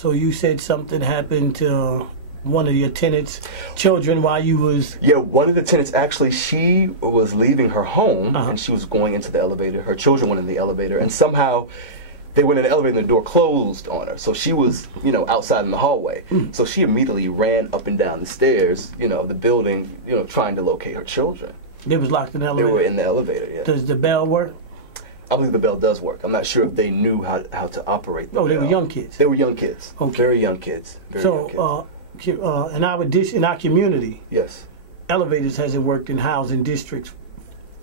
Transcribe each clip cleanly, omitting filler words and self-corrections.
So you said something happened to one of your tenants' children while you was... Yeah, one of the tenants, actually, she was leaving her home, and she was going into the elevator. Her children went in the elevator, and somehow they went in the elevator and the door closed on her. So she was, outside in the hallway. So she immediately ran up and down the stairs, of the building, trying to locate her children. They was locked in the elevator? They were in the elevator, yeah. Does the bell work? I believe the bell does work. I'm not sure if they knew how to operate the bell. They were young kids? They were young kids. Okay. Very young kids. Very young kids. In our community, yes, elevators hasn't worked in housing districts.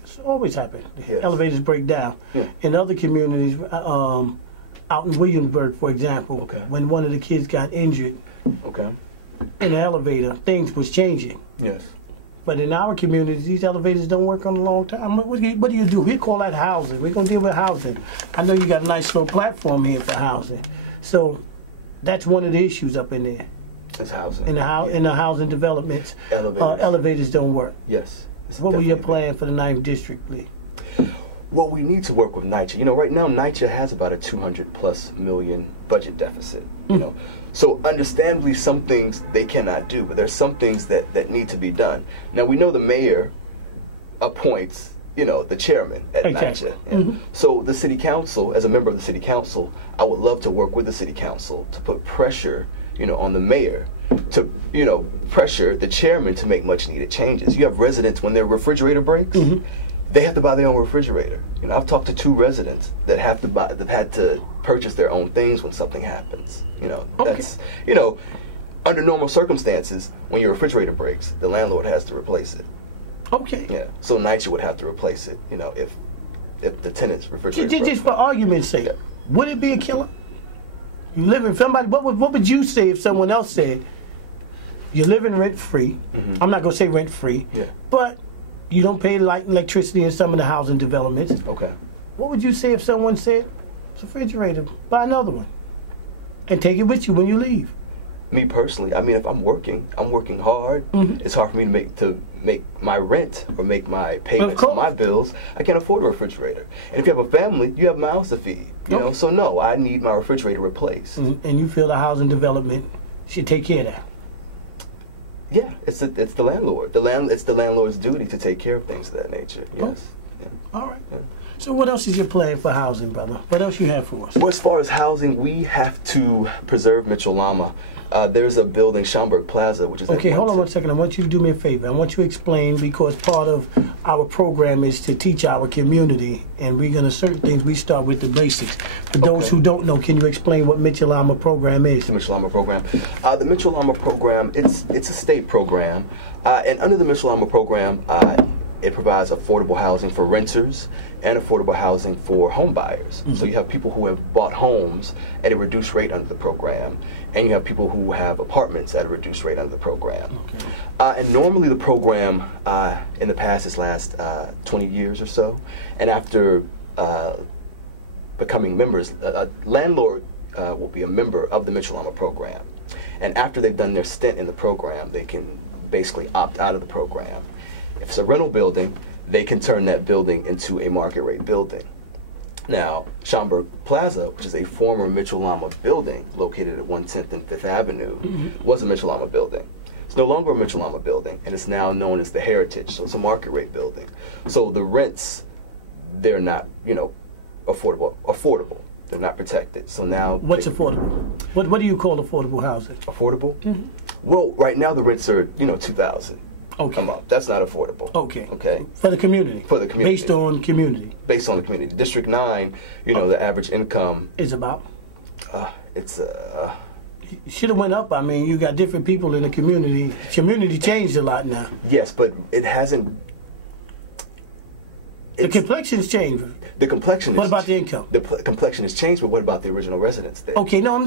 It's always happened. Yes. Elevators break down. Yeah. In other communities, out in Williamsburg, for example, when one of the kids got injured in the elevator, things was changing. Yes. But in our communities, these elevators don't work on a long time. What do you do? We call that housing. We're going to deal with housing. I know you got a nice little platform here for housing. So that's one of the issues up in there. That's housing. In the housing developments, elevators don't work. Yes. What were your plan for the 9th District, Lee? Well, we need to work with NYCHA. Right now, NYCHA has about a $200+ million budget deficit. So understandably, some things they cannot do, but there's some things that need to be done. Now, we know the mayor appoints, the chairman at NYCHA. So the city council, as a member of the city council, I would love to work with the city council to put pressure, on the mayor to, pressure the chairman to make much needed changes. You have residents, when their refrigerator breaks, they have to buy their own refrigerator. I've talked to 2 residents that they've had to purchase their own things when something happens. That's, under normal circumstances, when your refrigerator breaks, the landlord has to replace it. Okay. Yeah. So NYCHA would have to replace it, if the tenant's refrigerator Just for argument's sake, would it be a killer? You live in somebody, what would you say if someone else said, you're living rent-free, I'm not going to say rent-free, but you don't pay light and electricity in some of the housing developments. Okay. What would you say if someone said, it's a refrigerator, buy another one, and take it with you when you leave? Me personally, if I'm working hard. It's hard for me to make my rent or make my payments on my bills. I can't afford a refrigerator. And if you have a family, you have mouths to feed. You know, so no, I need my refrigerator replaced. And you feel the housing development should take care of that? Yeah, it's the landlord. It's the landlord's duty to take care of things of that nature. Yes. Yeah. All right. Yeah. So what else is your plan for housing, brother? What else you have for us? Well, as far as housing, we have to preserve Mitchell-Lama. There's a building, Schaumburg Plaza, which is... Okay, hold on 1 second. I want you to do me a favor. I want you to explain, because part of our program is to teach our community, and we're going to certain things. We start with the basics. For those who don't know, can you explain what Mitchell-Lama program is? The Mitchell-Lama program. The Mitchell-Lama program, it's a state program, and under the Mitchell-Lama program, it provides affordable housing for renters and affordable housing for home buyers. So you have people who have bought homes at a reduced rate under the program, and you have people who have apartments at a reduced rate under the program. And normally the program in the past has lasted 20 years or so, and after becoming members, a landlord will be a member of the Mitchell-Lama program. And after they've done their stint in the program, they can basically opt out of the program. If it's a rental building, they can turn that building into a market rate building. Now, Schaumburg Plaza, which is a former Mitchell-Lama building located at 110th and 5th Avenue, was a Mitchell-Lama building. It's no longer a Mitchell-Lama building, and it's now known as the Heritage, so it's a market rate building. So the rents, they're not, affordable. They're not protected. So now... What's affordable? What do you call affordable housing? Affordable? Well, right now the rents are, $2,000. Come up. That's not affordable. Okay. For the community. For the community. Based on community. Based on the community. District 9, the average income is about. It should have went up. I mean, you got different people in the community. Community changed a lot now. Yes, but it hasn't. The complexion's changed. The complexion. What about the income? The complexion has changed, but what about the original residents there? Okay, no, I'm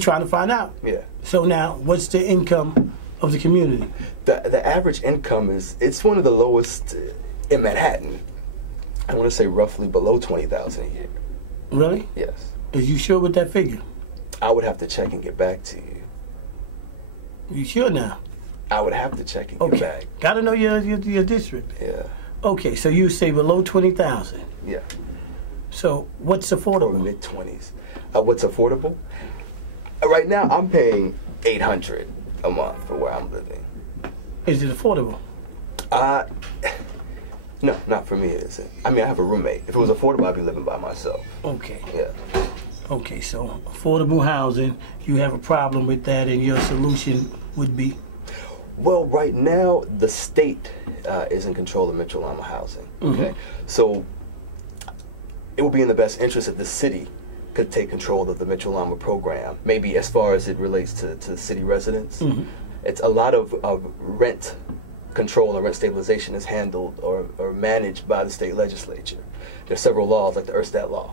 trying to find out. Yeah. So now, what's the income of the community? The average income it's one of the lowest in Manhattan. I want to say roughly below $20,000 a year. Really? Yes. Are you sure with that figure? I would have to check and get back to you. You sure now? I would have to check and get back. Got to know your district. Yeah. Okay, so you say below 20,000. Yeah. So what's affordable? Or mid-20s. What's affordable? Right now, I'm paying $800 a month for where I'm living. Is it affordable? No, not for me, it isn't. I mean, I have a roommate. If it was affordable, I'd be living by myself. Okay. Yeah. Okay, so affordable housing, you have a problem with that, and your solution would be? Well, right now, the state is in control of Mitchell-Lama housing. Okay, so it would be in the best interest if the city could take control of the Mitchell-Lama program. Maybe as far as it relates to city residents, it's a lot of rent control and rent stabilization is handled or managed by the state legislature. There's several laws, like the Erstat law,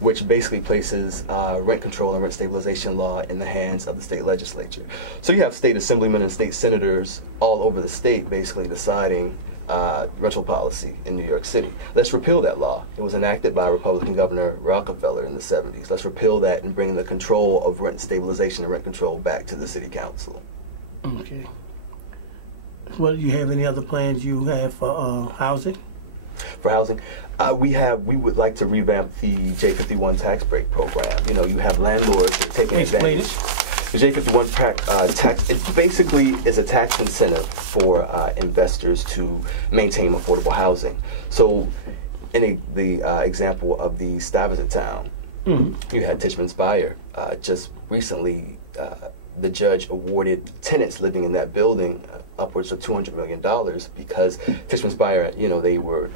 which basically places rent control and rent stabilization law in the hands of the state legislature. So you have state assemblymen and state senators all over the state basically deciding rental policy in New York City. Let's repeal that law. It was enacted by Republican Governor Rockefeller in the 70s. Let's repeal that and bring the control of rent stabilization and rent control back to the city council. Okay. Well, do you have any other plans you have for housing? For housing, we would like to revamp the J51 tax break program. You know, you have landlords that are taking advantage. The J51 tax, it basically is a tax incentive for investors to maintain affordable housing. So, in the example of the Stuyvesant town, you had Tishman Speyer. Just recently, the judge awarded tenants living in that building upwards of $200 million because Tishman Speyer, you know, they were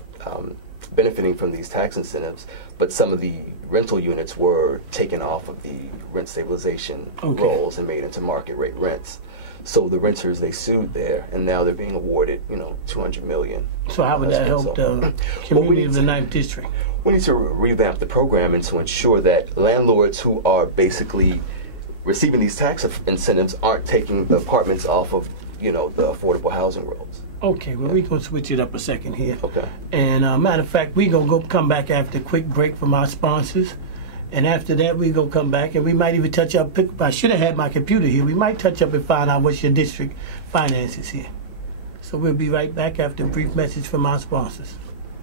benefiting from these tax incentives, but some of the rental units were taken off of the rent stabilization rolls and made into market rate rents. So the renters, they sued there, and now they're being awarded, you know, $200 million. So how would that help the community of the 9th District? We need to revamp the program and to ensure that landlords who are basically receiving these tax incentives aren't taking the apartments off of, you know, the affordable housing rolls. Okay, well, we're going to switch it up a second here. Okay. And matter of fact, we're going to come back after a quick break from our sponsors. And after that, we're going to come back, and we might even touch up. I should have had my computer here. We might touch up and find out what's your district finances here. So we'll be right back after a brief message from our sponsors.